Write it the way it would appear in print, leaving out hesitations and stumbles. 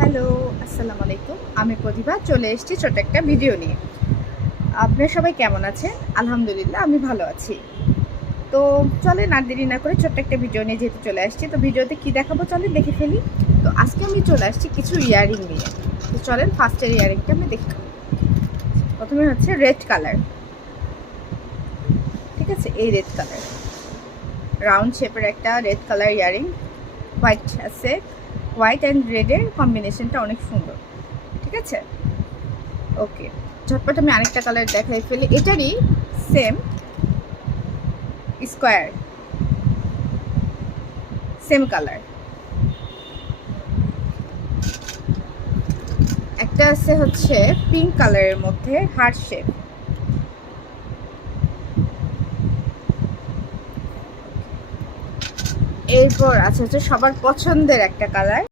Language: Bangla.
হ্যালো, আসসালামু আলাইকুম। আমি প্রতিভা চলে এসেছি ছোট একটা ভিডিও নিয়ে। আপনারা সবাই কেমন আছেন? আলহামদুলিল্লাহ আমি ভালো আছি। তো চলেন আর দেরি না করে ছোট্ট একটা ভিডিও নিয়ে যেহেতু চলে আসছি, তো ভিডিওতে কি দেখাবো চলেন দেখে ফেলি। তো আজকে আমি চলে আসছি কিছু ইয়াররিং নিয়ে। তো চলেন ফার্স্টের ইয়াররিংটা আমি দেখি। প্রথমে হচ্ছে রেড কালার, ঠিক আছে? এই রেড কালার রাউন্ড শেপের একটা রেড কালার ইয়াররিং, হোয়াইট আছে, হোয়াইট অ্যান্ড রেডের কম্বিনেশনটা অনেক সুন্দর, ঠিক আছে? ওকে, ঝটপট আমি আরেকটা কালার দেখাই ফেলি। এটারই সেম স্কোয়ার, সেম কালার। একটা আছে হচ্ছে পিঙ্ক কালারের মধ্যে হার্ট শেপ। এরপর আছে হচ্ছে সবার পছন্দের একটা কালার,